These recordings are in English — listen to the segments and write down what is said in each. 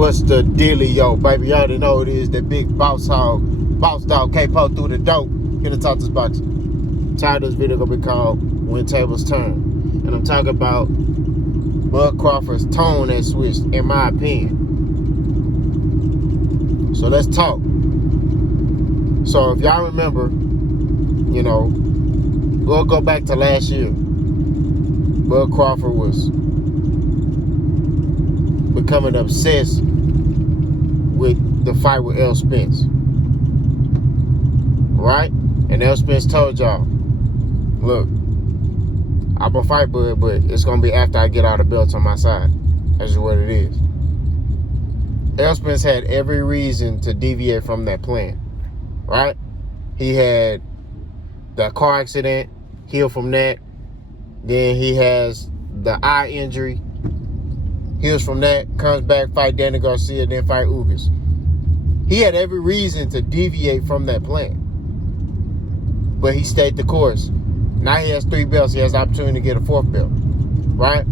What's the dealio, baby? You already know it is that big boss dog K-Po through the dope. Here to talk this box. Title of this video gonna be called When Tables Turn. And I'm talking about Bud Crawford's tone that switched, in my opinion. So let's talk. So if y'all remember, we'll go back to last year. Bud Crawford was becoming obsessed with the fight with L. Spence. Right? And L. Spence told y'all, look, I'm gonna fight Bud, but it's gonna be after I get all the belts on my side. That's just what it is. L. Spence had every reason to deviate from that plan. Right? He had the car accident, healed from that. Then he has the eye injury, heals from that, comes back, fight Danny Garcia, then fight Ugas. He had every reason to deviate from that plan. But he stayed the course. Now he has 3 belts. He has the opportunity to get a 4th belt. Right?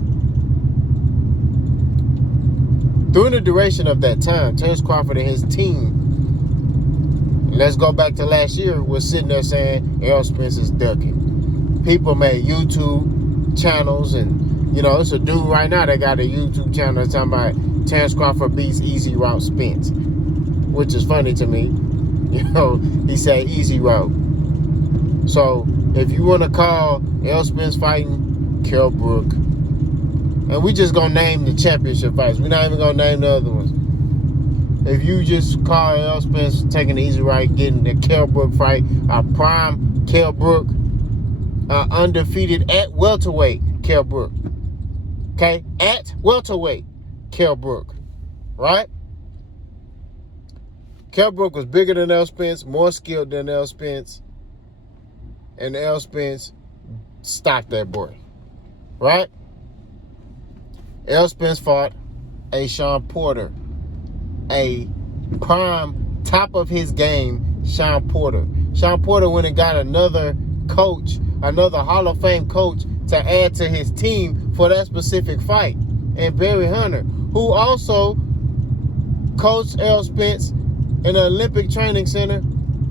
During the duration of that time, Terrence Crawford and his team, let's go back to last year, was sitting there saying, Errol Spence is ducking. People made YouTube channels, and it's a dude right now that got a YouTube channel that's talking about Terrence Crawford beats Easy Route Spence, which is funny to me. He said Easy Route. So if you want to call Errol Spence fighting Kell Brook, and we just gonna name the championship fights, we're not even gonna name the other ones. If you just call Errol Spence taking the easy route, getting the Kell Brook fight, a prime Kell Brook, undefeated at welterweight Kell Brook. Okay? At welterweight Kell Brook. Right? Kell Brook was bigger than Errol Spence, more skilled than Errol Spence, and Errol Spence stopped that boy. Right? Errol Spence fought a Sean Porter, a prime, top of his game, Sean Porter. Sean Porter went and got another coach, another Hall of Fame coach to add to his team for that specific fight. And Barry Hunter, who also coached Errol Spence in the Olympic Training Center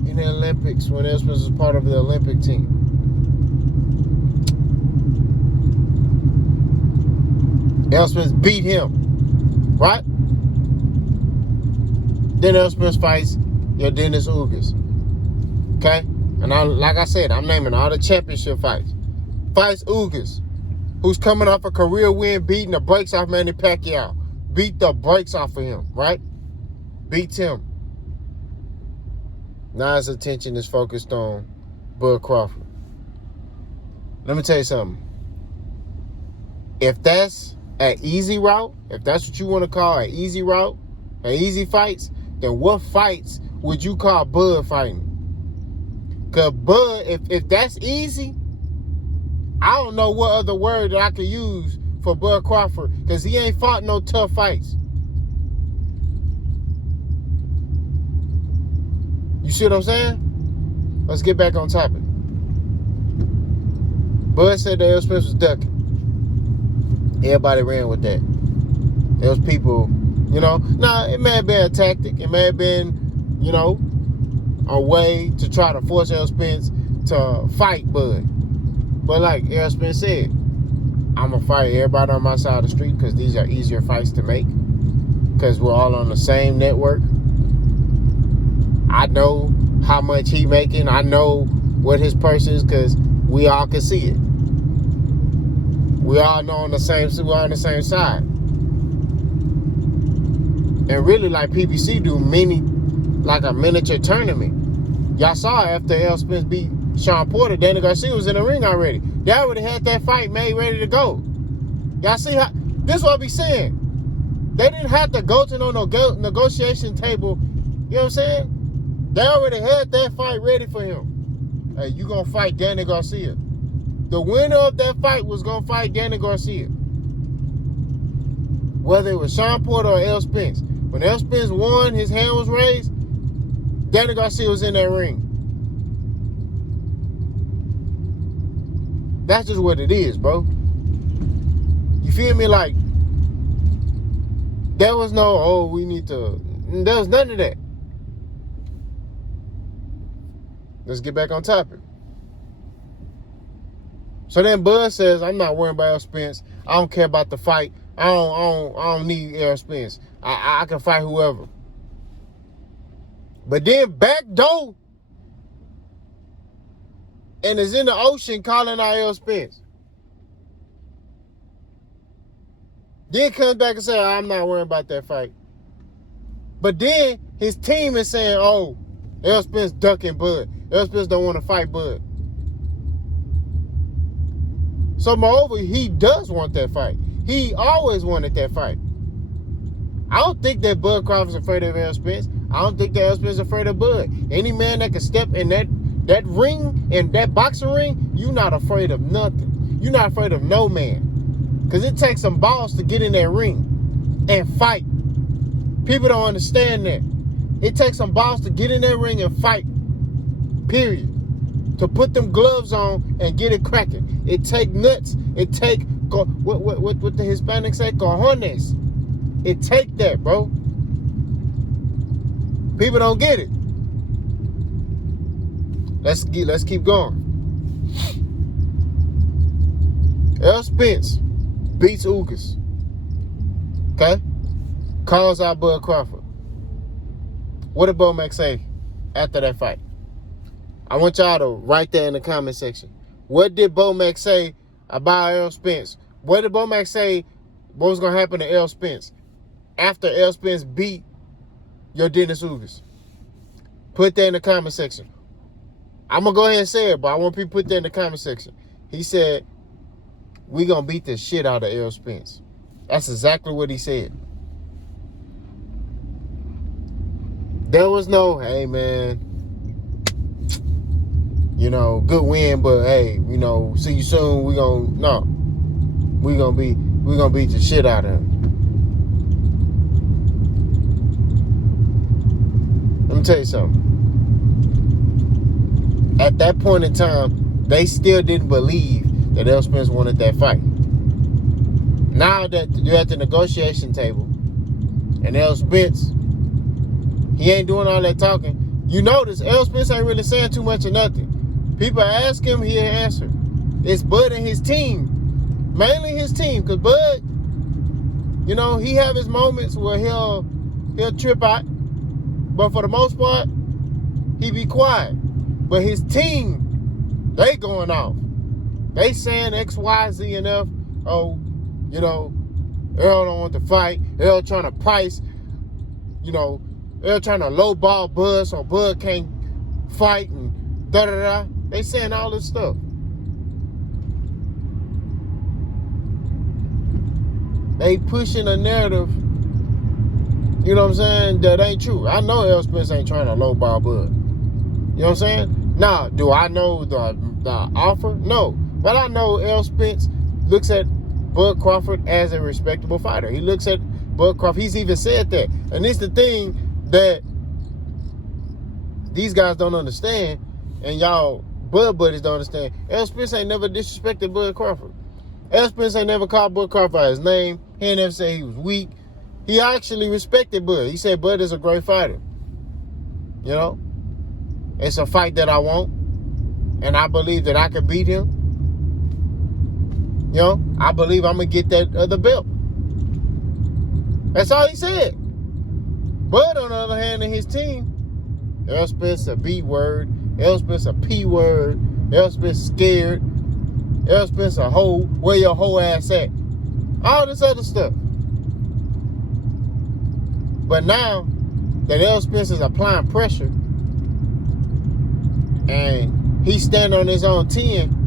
in the Olympics when Errol Spence was part of the Olympic team. Errol Spence beat him, right? Then Errol Spence fights your Dennis Ugas. Okay? And like I said, I'm naming all the championship fights. Fights Ugas, who's coming off a career win, beating the brakes off Manny Pacquiao. Beat the brakes off of him, right? Beats him. Now his attention is focused on Bud Crawford. Let me tell you something. If that's an easy route, if that's what you want to call an easy route, an easy fights, then what fights would you call Bud fighting? Because Bud, if that's easy, I don't know what other word that I could use for Bud Crawford, because he ain't fought no tough fights. You see what I'm saying? Let's get back on topic. Bud said that Errol Spence was ducking. Everybody ran with that. There was people, it may have been a tactic. It may have been, a way to try to force Errol Spence to fight Bud. But like Errol Spence said, I'm going to fight everybody on my side of the street because these are easier fights to make. Because we're all on the same network. I know how much he making. I know what his purse is because we all can see it. We all know we're on the same side. And really, like PBC do like a miniature tournament. Y'all saw after Errol Spence beat Sean Porter, Danny Garcia was in the ring already. They already had that fight made, ready to go. Y'all see how, this is what I be saying. They didn't have to go to no negotiation table. You know what I'm saying? They already had that fight ready for him. Hey, you gonna fight Danny Garcia. The winner of that fight was going to fight Danny Garcia. Whether it was Sean Porter or Errol Spence. When Errol Spence won, his hand was raised, Danny Garcia was in that ring. That's just what it is, bro. You feel me? Like, There was no, we need to. There was none of that. Let's get back on topic. So then Bud says, I'm not worrying about Errol Spence. I don't care about the fight. I don't need Errol Spence. I can fight whoever. But then backdoor and is in the ocean calling out Errol Spence. Then comes back and says, I'm not worrying about that fight. But then his team is saying, Errol Spence ducking Bud. Errol Spence don't want to fight Bud. So moreover, he does want that fight. He always wanted that fight. I don't think that Bud Crawford is afraid of Errol Spence. I don't think that Errol Spence is afraid of Bud. Any man that can step in that ring, in that boxing ring, you're not afraid of nothing. You're not afraid of no man. Because it takes some balls to get in that ring and fight. People don't understand that. It takes some balls to get in that ring and fight. Period. To put them gloves on and get it cracking. It take nuts. It take, what the Hispanics say, cojones. It take that, bro. People don't get it. Let's keep going. Errol Spence beats Ugas. Okay? Calls out Bud Crawford. What did Bo Mac say after that fight? I want y'all to write that in the comment section. What did Bo Mac say about Errol Spence? What did Bo Mac say what was going to happen to Errol Spence after Errol Spence beat your Dennis Ugas? Put that in the comment section. I'm going to go ahead and say it, but I want people to put that in the comment section. He said, we going to beat the shit out of Errol Spence. That's exactly what he said. There was no, hey, man, good win, but hey, see you soon. We're going to beat the shit out of him. Let me tell you something. At that point in time, they still didn't believe that Errol Spence wanted that fight. Now that you're at the negotiation table and Errol Spence, he ain't doing all that talking. You notice Errol Spence ain't really saying too much of nothing. People ask him, he'll answer. It's Bud and his team. Mainly his team. Because Bud, he have his moments where he'll trip out. But for the most part, he be quiet. But his team, they going off. They saying X, Y, Z and F. Errol don't want to fight. Errol trying to price. Errol trying to lowball Bud so Bud can't fight and da-da-da. They saying all this stuff. They pushing a narrative, that ain't true. I know Errol Spence ain't trying to lowball Bud. You know what I'm saying? Now, do I know the offer? No. But I know Errol Spence looks at Bud Crawford as a respectable fighter. He looks at Bud Crawford. He's even said that. And it's the thing that these guys don't understand, and y'all Bud buddies don't understand. Errol Spence ain't never disrespected Bud Crawford. Errol Spence ain't never called Bud Crawford by his name. He ain't never said he was weak. He actually respected Bud. He said Bud is a great fighter. It's a fight that I want, and I believe that I can beat him. I believe I'm going to get that other belt. That's all he said. Bud, on the other hand, in his team, Errol Spence a B word. Errol Spence a P word. Errol Spence scared. Errol Spence a hoe. Where your hoe ass at? All this other stuff. But now that Errol Spence is applying pressure and he's standing on his own 10,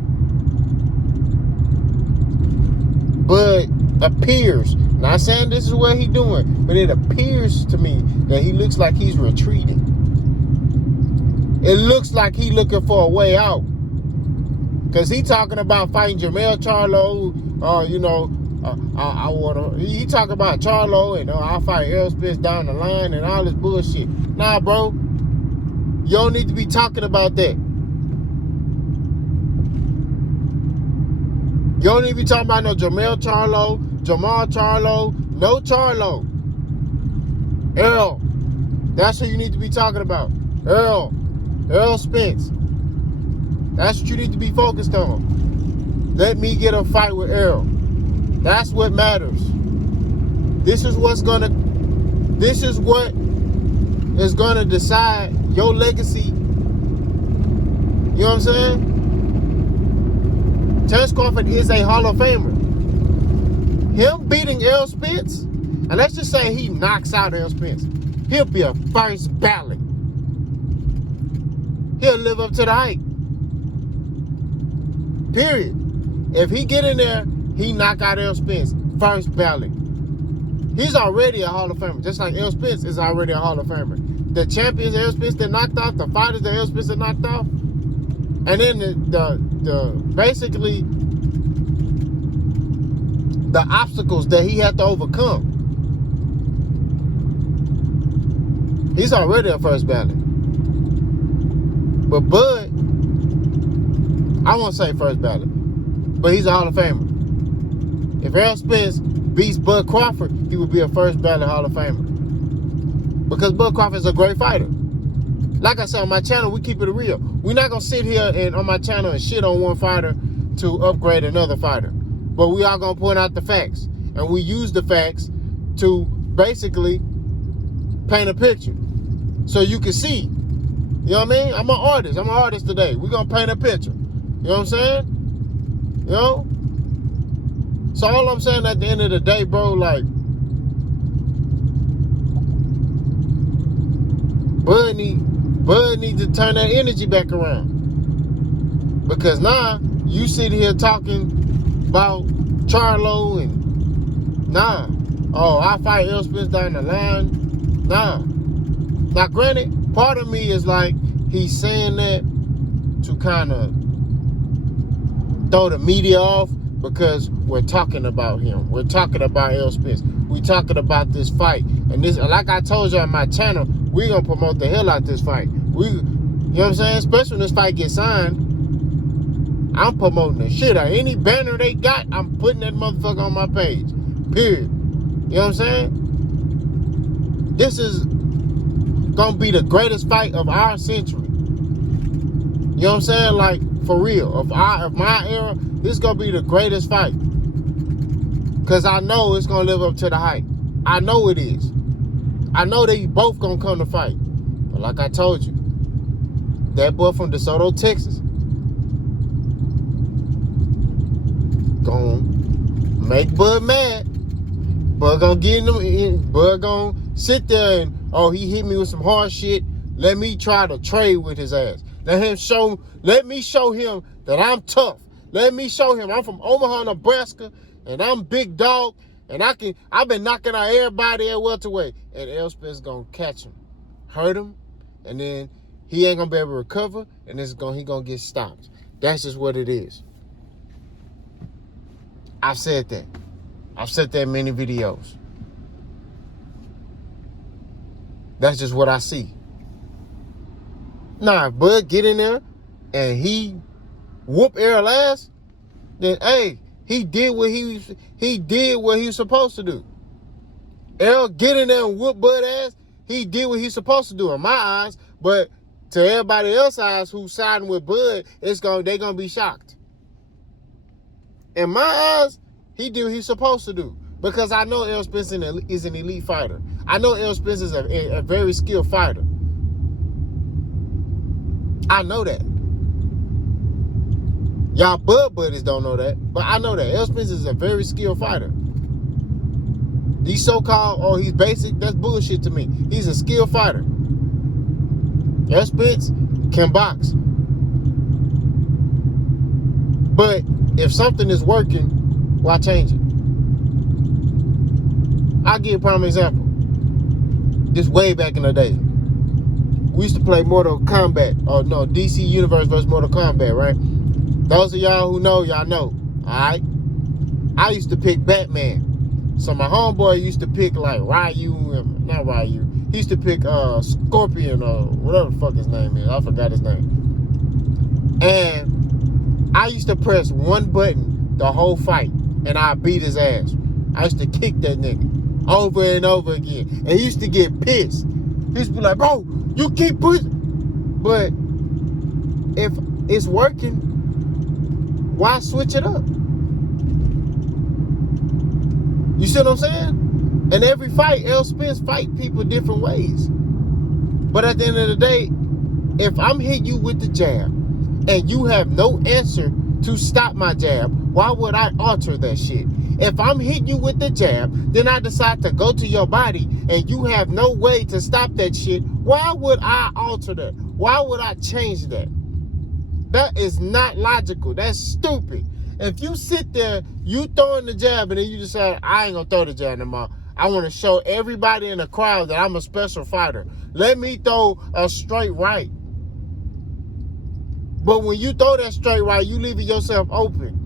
Bud appears, not saying this is what he's doing, but it appears to me that he looks like he's retreating. It looks like he's looking for a way out. Because he talking about fighting Jermell Charlo, he talking about Charlo and I'll fight Errol Spence down the line and all this bullshit. Nah, bro. You don't need to be talking about that. You don't need to be talking about no Jermell Charlo, Jamal Charlo, no Charlo. Errol. That's who you need to be talking about. Errol Spence. That's what you need to be focused on. Let me get a fight with Errol. That's what matters. This is what is gonna decide your legacy. You know what I'm saying? Terence Crawford is a Hall of Famer. Him beating Errol Spence, and let's just say he knocks out Errol Spence, he'll be a first ballot. He'll live up to the hype. Period. If he get in there, he knock out Errol Spence, first ballot. He's already a Hall of Famer, just like Errol Spence is already a Hall of Famer. The champions Errol Spence that knocked off, the fighters that Errol Spence that knocked off, and then the basically the obstacles that he had to overcome. He's already a first ballot. But Bud, I won't say first ballot, but he's a Hall of Famer. If Errol Spence beats Bud Crawford, he would be a first ballot Hall of Famer. Because Bud Crawford is a great fighter. Like I said, on my channel, we keep it real. We're not going to sit here and on my channel and shit on one fighter to upgrade another fighter. But we are going to point out the facts. And we use the facts to basically paint a picture. So you can see. You know what I mean? I'm an artist today. We're going to paint a picture. You know what I'm saying? You know? So all I'm saying at the end of the day, bro, like, Bud needs to turn that energy back around. Because now you sit here talking about Charlo and I fight Errol Spence down the line. Now granted, part of me is like, he's saying that to kind of throw the media off because we're talking about him. We're talking about Errol Spence. We're talking about this fight. And this, like I told you on my channel, we're going to promote the hell out of this fight. You know what I'm saying? Especially when this fight gets signed, I'm promoting the shit out. Any banner they got, I'm putting that motherfucker on my page. Period. You know what I'm saying? This is going to be the greatest fight of our century. You know what I'm saying? Like, for real. Of my era, this is going to be the greatest fight. Because I know it's going to live up to the hype. I know it is. I know they both going to come to fight. But like I told you, that boy from DeSoto, Texas, going to make Bud mad. Bud going to get him. Bud going to sit there and, he hit me with some hard shit. Let me try to trade with his ass. Let me show him that I'm tough. Let me show him I'm from Omaha, Nebraska, and I'm big dog, and I've been knocking out everybody at welterweight. And Errol Spence gonna catch him, hurt him, and then he ain't gonna be able to recover, and he gonna get stopped. That's just what it is. I've said that. I've said that in many videos. That's just what I see. Nah, if Bud get in there and he whoop Errol ass, then hey, he did what he was supposed to do. Errol get in there and whoop Bud ass, he did what he's supposed to do in my eyes, but to everybody else's eyes who's siding with Bud, they're gonna be shocked. In my eyes, he did what he's supposed to do. Because I know Errol Spence is an elite fighter. I know Errol Spence is a very skilled fighter. I know that. Y'all Bud buddies don't know that, but I know that. Errol Spence is a very skilled fighter. These so-called, he's basic, that's bullshit to me. He's a skilled fighter. Errol Spence can box. But if something is working, why change it? I'll give you a prime example. This way back in the day. We used to play Mortal Kombat. DC Universe versus Mortal Kombat, right? Those of y'all who know, y'all know. Alright? I used to pick Batman. So my homeboy used to pick like not Ryu. He used to pick Scorpion or whatever the fuck his name is. I forgot his name. And I used to press one button the whole fight and I beat his ass. I used to kick that nigga over and over again. And he used to get pissed. He used to be like, bro, you keep pushing. But if it's working, why switch it up? You see what I'm saying? And every fight, L Spence fight people different ways. But at the end of the day, if I'm hitting you with the jab and you have no answer to stop my jab, why would I alter that shit? If I'm hitting you with the jab, then I decide to go to your body and you have no way to stop that shit, why would I alter that? Why would I change that? That is not logical. That's stupid. If you sit there, you throwing the jab, and then you decide, I ain't gonna throw the jab no more. I want to show everybody in the crowd that I'm a special fighter. Let me throw a straight right. But when you throw that straight right, you leaving yourself open.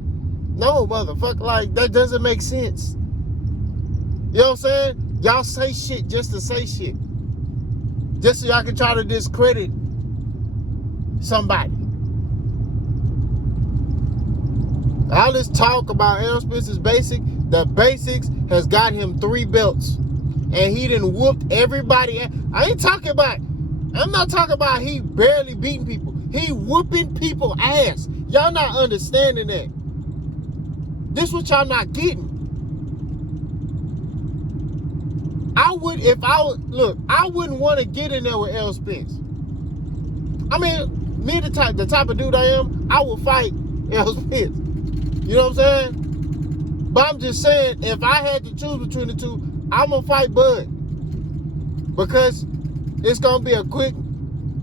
No, motherfucker, like, that doesn't make sense. You know what I'm saying? Y'all say shit just to say shit. Just so y'all can try to discredit somebody. All this talk about Errol Spence's the basics has got him 3 belts. And he done whooped everybody. I'm not talking about he barely beating people. He whooping people ass. Y'all not understanding that. This what y'all not getting. I wouldn't want to get in there with Errol Spence. I mean, me the type of dude I am, I would fight Errol Spence. You know what I'm saying? But I'm just saying, if I had to choose between the two, I'm going to fight Bud. Because it's going to be a quick,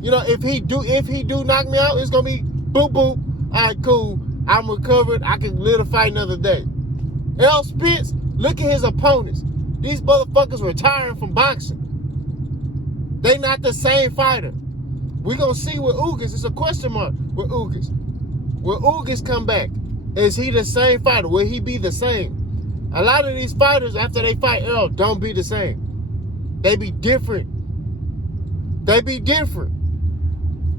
if he do knock me out, it's going to be boop, boop. All right, cool. I'm recovered. I can live to fight another day. Errol Spence, look at his opponents. These motherfuckers retiring from boxing. They not the same fighter. We're going to see with Ugas. It's a question mark with Ugas. Will Ugas come back? Is he the same fighter? Will he be the same? A lot of these fighters, after they fight Errol, don't be the same. They be different.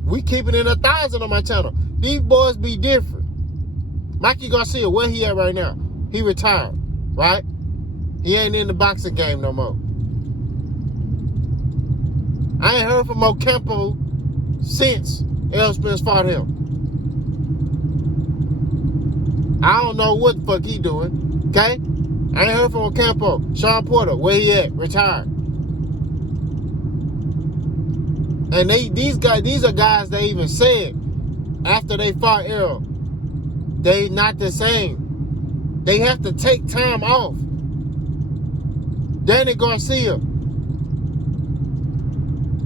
We keeping it 1,000 on my channel. These boys be different. Mikey Garcia, where he at right now? He retired, right? He ain't in the boxing game no more. I ain't heard from Ocampo since Errol Spence fought him. I don't know what the fuck he doing, okay? I ain't heard from Ocampo. Sean Porter, where he at? Retired. And these are guys they even said after they fought Errol, they not the same. They have to take time off. Danny Garcia.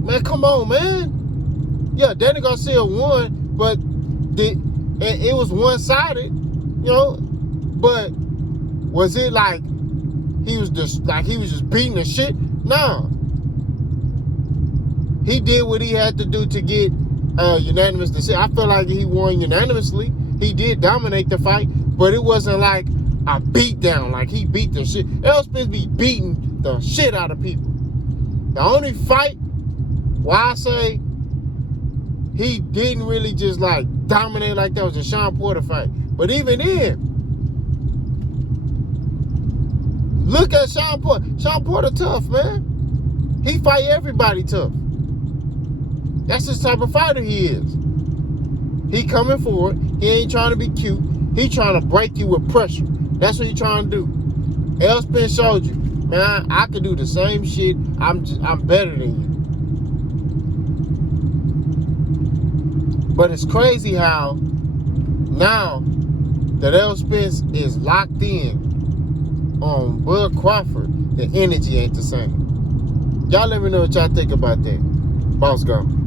Man, come on, man. Yeah, Danny Garcia won, but it was one-sided. But was it like he was just beating the shit? No. He did what he had to do to get unanimous decision. I feel like he won unanimously. He did dominate the fight, but it wasn't like a beatdown, like he beat the shit. Errol Spence be beating the shit out of people. The only fight where I say he didn't really just like dominate like that was the Sean Porter fight. But even then, look at Sean Porter. Sean Porter tough, man. He fight everybody tough. That's the type of fighter he is. He coming forward. He ain't trying to be cute. He trying to break you with pressure. That's what he trying to do. Errol Spence showed you, man, I can do the same shit. I'm better than you. But it's crazy how now that Errol Spence is locked in on Bud Crawford, the energy ain't the same. Y'all let me know what y'all think about that. Boss gone.